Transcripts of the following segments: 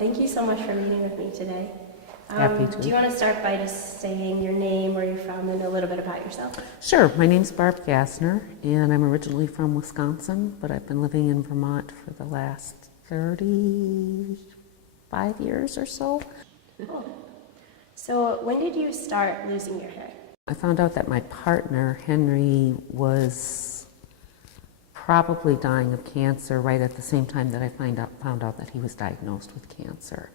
Thank you so much for meeting with me today. Happy to. Do you want to start by just saying your name, where you're from, and a little bit about yourself? Sure. My name's Barb Gassner, and I'm originally from Wisconsin, but I've been living in Vermont for the last 35 years or so. Cool. So when did you start losing your hair? I found out that my partner, Henry, was probably dying of cancer right at the same time that I found out that he was diagnosed with cancer.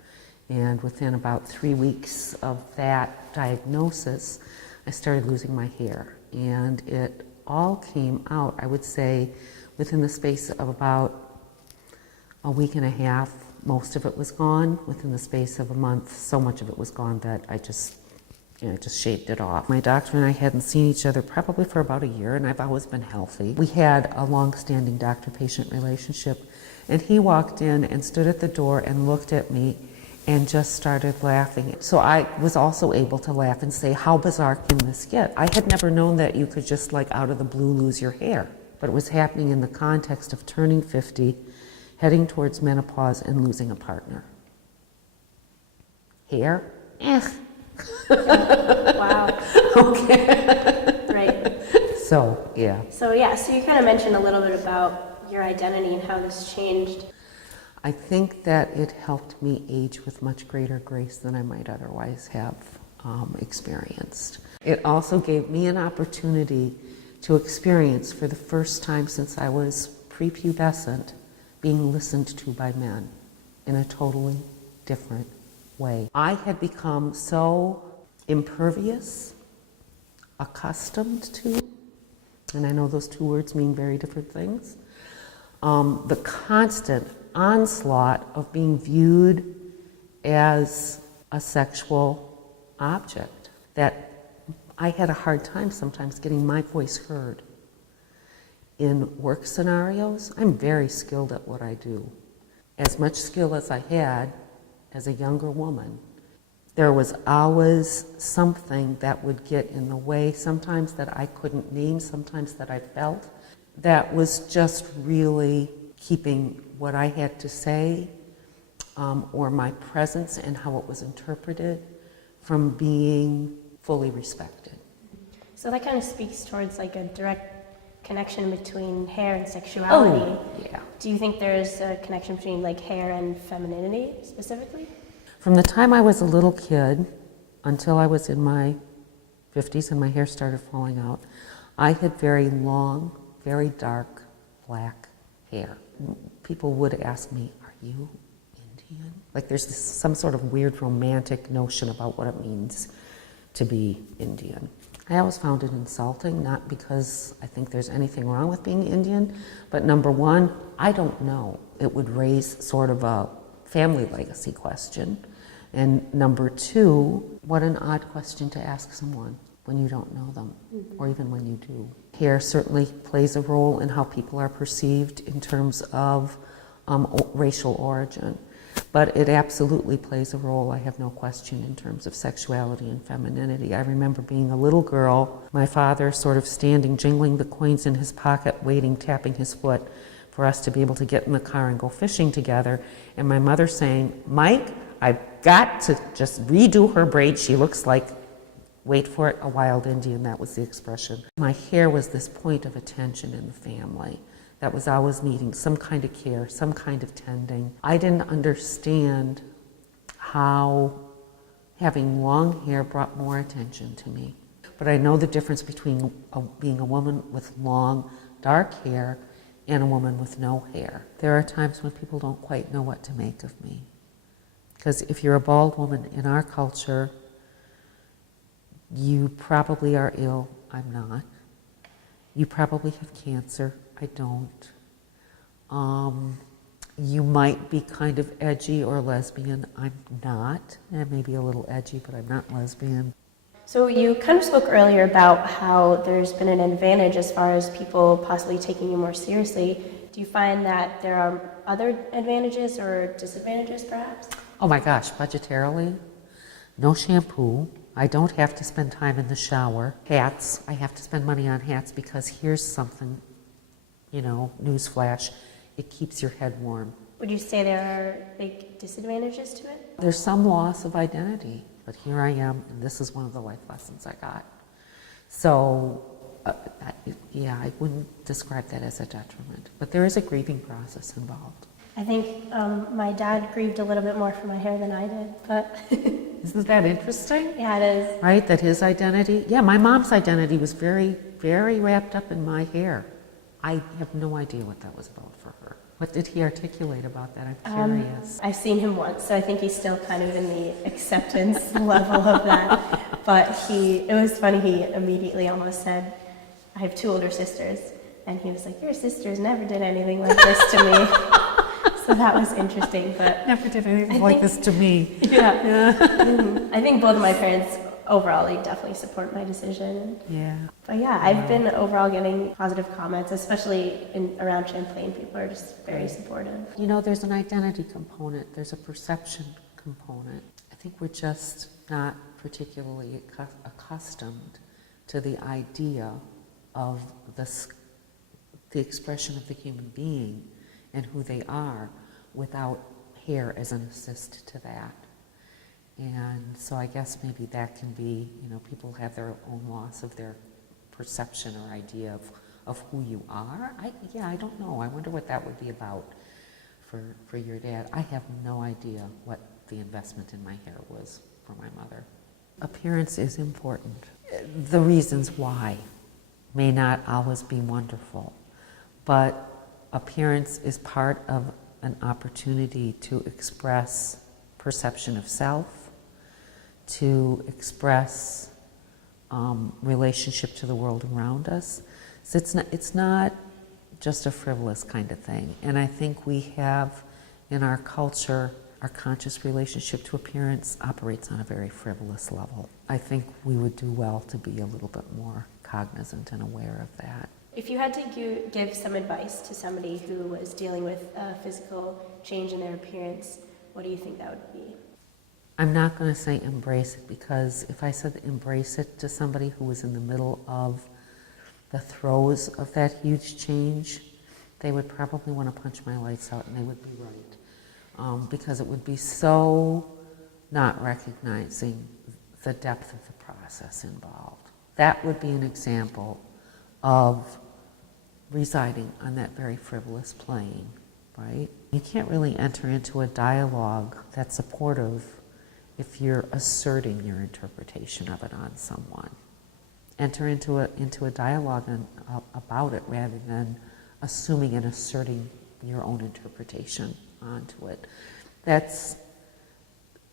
And within about 3 weeks of that diagnosis, I started losing my hair. And it all came out, I would say, within the space of about a week and a half. Most of it was gone. Within the space of a month, so much of it was gone that I just shaved it off. My doctor and I hadn't seen each other probably for about a year, and I've always been healthy. We had a long-standing doctor-patient relationship, and he walked in and stood at the door and looked at me and just started laughing. So I was also able to laugh and say, how bizarre can this get? I had never known that you could just like out of the blue lose your hair, but it was happening in the context of turning 50, heading towards menopause, and losing a partner. Hair? Wow. Okay. Right. So you kind of mentioned a little bit about your identity and how this changed. I think that it helped me age with much greater grace than I might otherwise have experienced. It also gave me an opportunity to experience, for the first time since I was prepubescent, being listened to by men in a totally different way. I had become so impervious, accustomed to, and I know those two words mean very different things, the constant onslaught of being viewed as a sexual object, that I had a hard time sometimes getting my voice heard. In work scenarios, I'm very skilled at what I do. As much skill as I had as a younger woman, there was always something that would get in the way, sometimes that I couldn't name, sometimes that I felt, that was just really keeping what I had to say or my presence and how it was interpreted from being fully respected. So that kind of speaks towards like a direct connection between hair and sexuality. Oh, yeah. Do you think there's a connection between like hair and femininity specifically? From the time I was a little kid until I was in my 50s and my hair started falling out, I had very long, very dark, black hair. People would ask me, are you Indian? Like there's some sort of weird romantic notion about what it means to be Indian. I always found it insulting, not because I think there's anything wrong with being Indian, but number one, I don't know. It would raise sort of a family legacy question. And number two, what an odd question to ask someone when you don't know them, or even when you do. Hair certainly plays a role in how people are perceived in terms of racial origin, but it absolutely plays a role, I have no question, in terms of sexuality and femininity. I remember being a little girl, my father sort of standing, jingling the coins in his pocket, waiting, tapping his foot for us to be able to get in the car and go fishing together, and my mother saying, Mike, I've got to just redo her braids, she looks like, wait for it, a wild Indian, that was the expression. My hair was this point of attention in the family that was always needing some kind of care, some kind of tending. I didn't understand how having long hair brought more attention to me. But I know the difference between being a woman with long, dark hair and a woman with no hair. There are times when people don't quite know what to make of me. Because if you're a bald woman in our culture, you probably are ill. I'm not. You probably have cancer. I don't. You might be kind of edgy or lesbian. I'm not. I may be a little edgy, but I'm not lesbian. So you kind of spoke earlier about how there's been an advantage as far as people possibly taking you more seriously. Do you find that there are other advantages or disadvantages, perhaps? Oh my gosh, budgetarily, no shampoo. I don't have to spend time in the shower. Hats, I have to spend money on hats because here's something, newsflash, it keeps your head warm. Would you say there are big disadvantages to it? There's some loss of identity, but here I am, and this is one of the life lessons I got. So, yeah, I wouldn't describe that as a detriment, but there is a grieving process involved. I think my dad grieved a little bit more for my hair than I did, but Isn't that interesting? yeah, it is. Right, that his identity, yeah, my mom's identity was very, very wrapped up in my hair. I have no idea what that was about for her. What did he articulate about that? I'm curious. I've seen him once, so I think he's still kind of in the acceptance level of that. But it was funny, he immediately almost said, I have 2 older sisters. And he was like, your sisters never did anything like this to me. So that was interesting, but... Never did anything like this to me. Yeah. I think both of my parents, overall, they definitely support my decision. Yeah. But yeah, I've been overall getting positive comments, especially around Champlain. People are just very supportive. You know, there's an identity component, there's a perception component. I think we're just not particularly accustomed to the idea of the expression of the human being and who they are without hair as an assist to that. And so I guess maybe that can be, you know, people have their own loss of their perception or idea of who you are. I don't know. I wonder what that would be about for your dad. I have no idea what the investment in my hair was for my mother. Appearance is important. The reasons why may not always be wonderful, but appearance is part of an opportunity to express perception of self, to express relationship to the world around us. So it's not just a frivolous kind of thing. And I think we have in our culture, our conscious relationship to appearance operates on a very frivolous level. I think we would do well to be a little bit more cognizant and aware of that. If you had to give some advice to somebody who was dealing with a physical change in their appearance, what do you think that would be? I'm not going to say embrace it, because if I said embrace it to somebody who was in the middle of the throes of that huge change, they would probably want to punch my lights out, and they would be right. Because it would be so not recognizing the depth of the process involved. That would be an example of residing on that very frivolous plane, right? You can't really enter into a dialogue that's supportive if you're asserting your interpretation of it on someone. Enter into a dialogue about it rather than assuming and asserting your own interpretation onto it. That's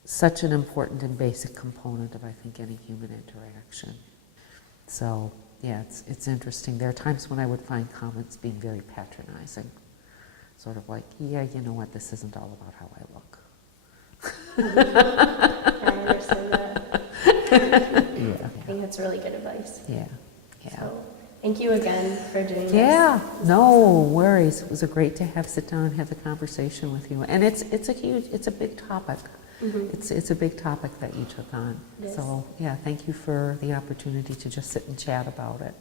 such an important and basic component of, I think, any human interaction. So, yeah, it's interesting. There are times when I would find comments being very patronizing. Sort of like, yeah, you know what, this isn't all about how I look. I understand that. Yeah. I think that's really good advice. Yeah. So, thank you again for doing this. Yeah, no worries. It was great to sit down and have the conversation with you. And it's a big topic. Mm-hmm. It's a big topic that you took on. Yes. So yeah, thank you for the opportunity to just sit and chat about it.